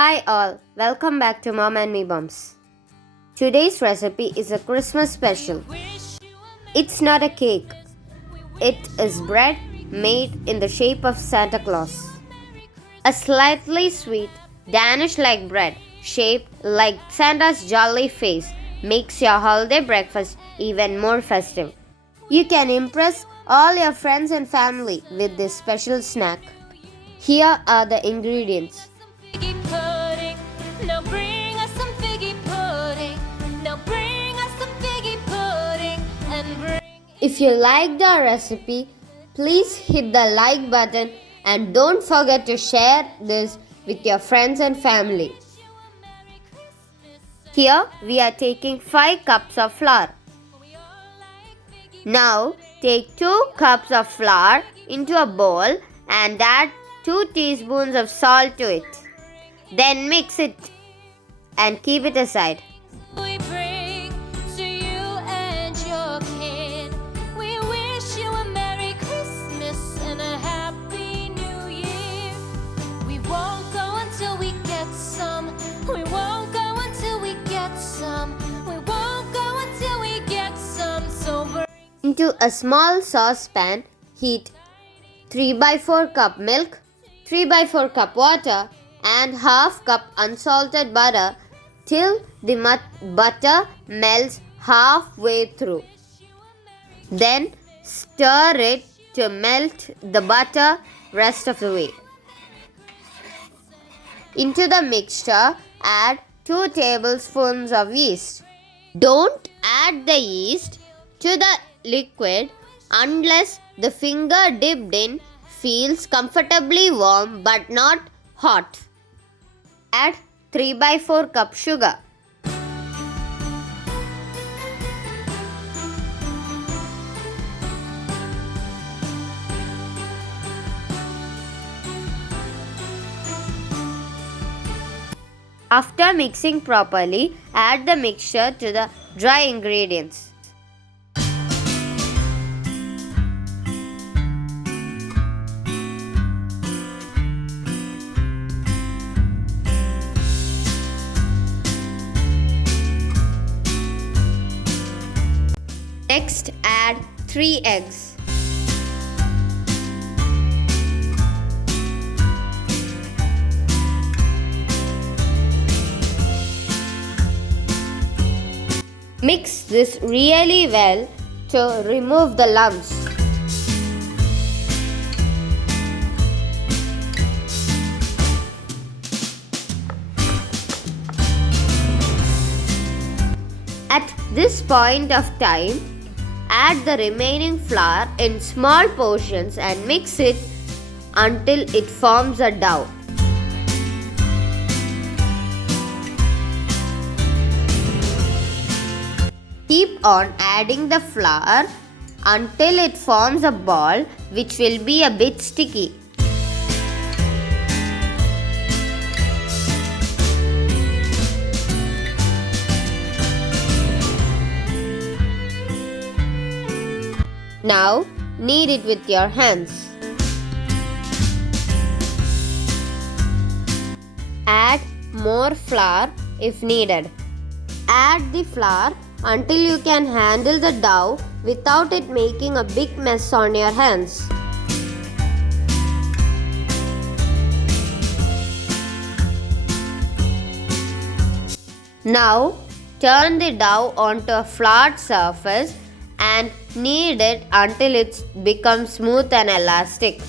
Hi all, welcome back to Mom and Me Bumps. Today's recipe is a Christmas special. It's not a cake, it is bread made in the shape of Santa Claus. A slightly sweet, Danish like bread shaped like Santa's jolly face makes your holiday breakfast even more festive. You can impress all your friends and family with this special snack. Here are the ingredients. Now bring us some figgy pudding. Now bring us some figgy pudding and bring. If you liked our recipe, please hit the like button and don't forget to share this with your friends and family. Here we are taking 5 cups of flour. Now take 2 cups of flour into a bowl and add 2 teaspoons of salt to it. Then mix it and keep it aside. We bring to you and your kin. We wish you a Merry Christmas and a Happy New Year. We won't go until we get some. We won't go until we get some. We won't go until we get some. So bring. Into a small saucepan, heat 3/4 cup milk, 3/4 cup water and half cup unsalted butter till the butter melts halfway through. Then stir it to melt the butter rest of the way. Into the mixture, add 2 tablespoons of yeast. Don't add the yeast to the liquid unless the finger dipped in feels comfortably warm but not hot. Add 3/4 cup sugar. After mixing properly, add the mixture to the dry ingredients. Next, add 3 eggs. Mix this really well to remove the lumps. At this point of time, add the remaining flour in small portions and mix it until it forms a dough. Keep on adding the flour until it forms a ball which will be a bit sticky. Now knead it with your hands. Add more flour if needed. Add the flour until you can handle the dough without it making a big mess on your hands. Now turn the dough onto a flat surface and knead it until it becomes smooth and elastic.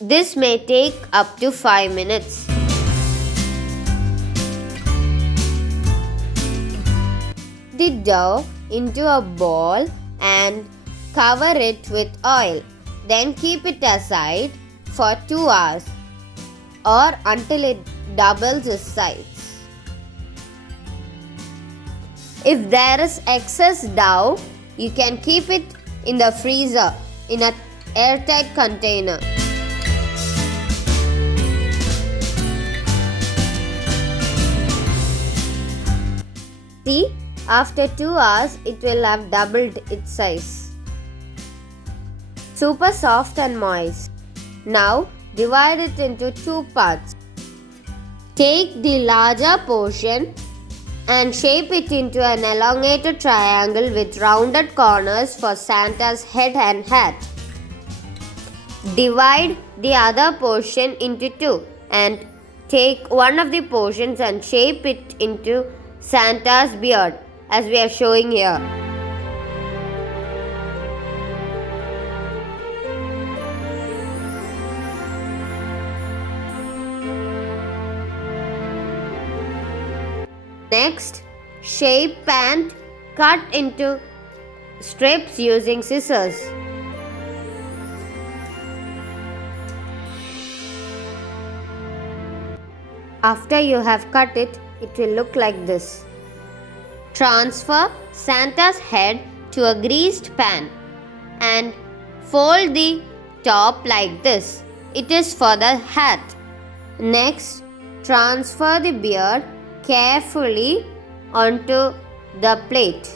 This may take up to 5 minutes. The dough into a bowl and cover it with oil. Then keep it aside for 2 hours or until it doubles its size. If there is excess dough, you can keep it in the freezer in an airtight container. See, after 2 hours, it will have doubled its size. Super soft and moist. Now, divide it into 2 parts. Take the larger portion and shape it into an elongated triangle with rounded corners for Santa's head and hat. Divide the other portion into two and take one of the portions and shape it into Santa's beard, as we are showing here. Next, shape and cut into strips using scissors. After you have cut it, it will look like this. Transfer Santa's head to a greased pan and fold the top like this. It is for the hat. Next, transfer the beard carefully onto the plate.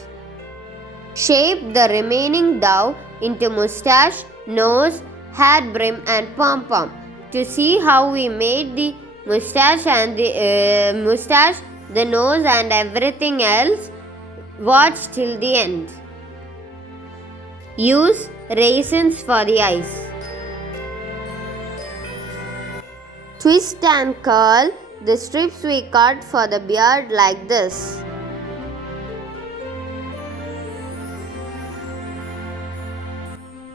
Shape the remaining dough into mustache, nose, hat brim and pom-pom. To see how we made the mustache, the nose and everything else, watch till the end. Use raisins for the eyes. Twist and curl the strips we cut for the beard like this.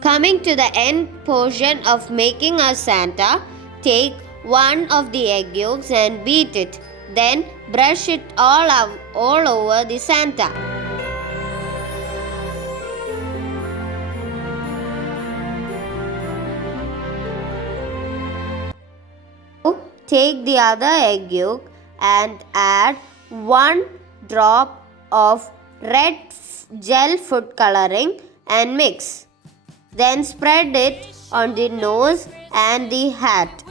Coming to the end portion of making a Santa, take one of the egg yolks and beat it. Then brush it all over the Santa. Take the other egg yolk and add 1 drop of red gel food coloring and mix. Then spread it on the nose and the hat.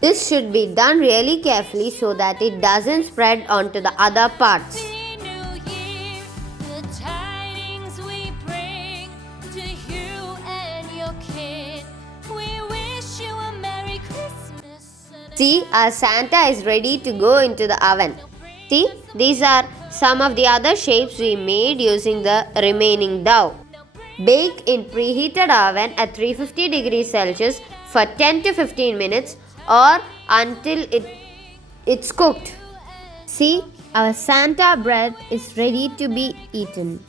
This should be done really carefully so that it doesn't spread onto the other parts. See, our Santa is ready to go into the oven. See, these are some of the other shapes we made using the remaining dough. Bake in preheated oven at 350 degrees Celsius for 10 to 15 minutes or until it's cooked. See, our Santa bread is ready to be eaten.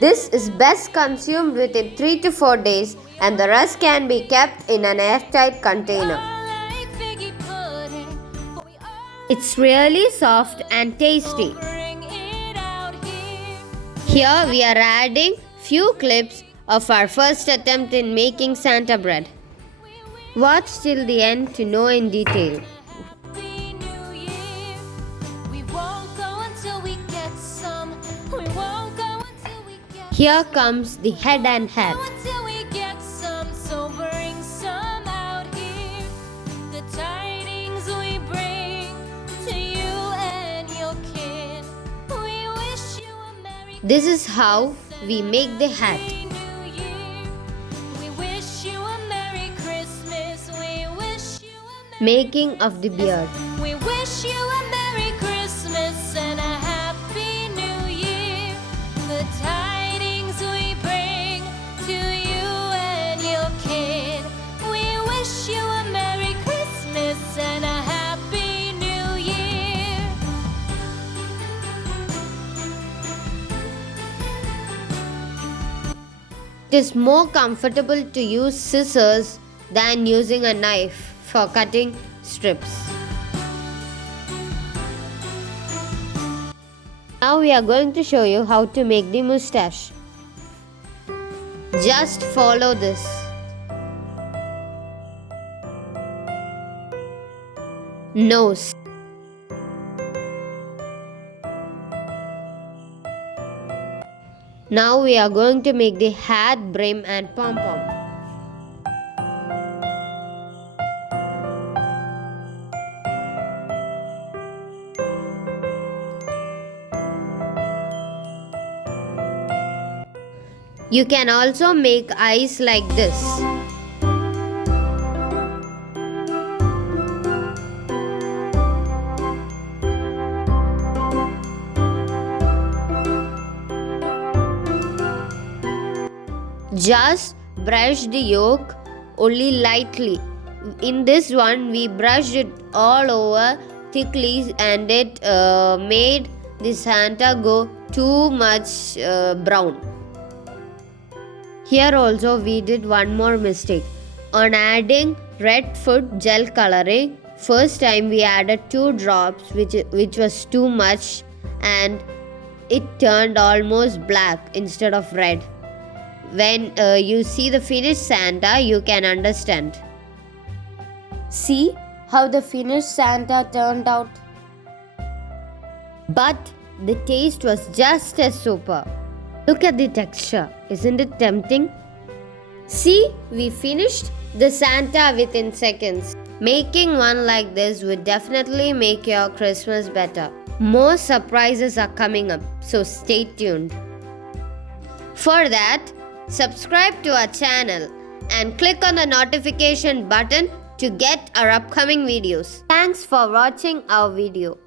This is best consumed within 3 to 4 days and the rest can be kept in an airtight container. It's really soft and tasty. Here we are adding few clips of our first attempt in making Santa bread. Watch till the end to know in detail. Here comes the head and hat. This is how we make the hat. Making of the beard. We wish you a Merry Christmas and a Happy New Year. The tidings we bring to you and your kid. We wish you a Merry Christmas and a Happy New Year. It is more comfortable to use scissors than using a knife for cutting strips. Now we are going to show you how to make the mustache. Just follow this. Nose. Now we are going to make the hat, brim and pom-pom. You can also make eyes like this. Just brush the yolk only lightly. In this one, we brushed it all over thickly, and it made the Santa go too much brown. Here also we did one more mistake. On adding red food gel coloring, first time we added 2 drops, which was too much, and it turned almost black instead of red. When you see the finished Santa, you can understand. See how the finished Santa turned out? But the taste was just as super. Look at the texture, isn't it tempting? See, we finished the Santa within seconds. Making one like this would definitely make your Christmas better. More surprises are coming up, so stay tuned. For that, subscribe to our channel and click on the notification button to get our upcoming videos. Thanks for watching our video.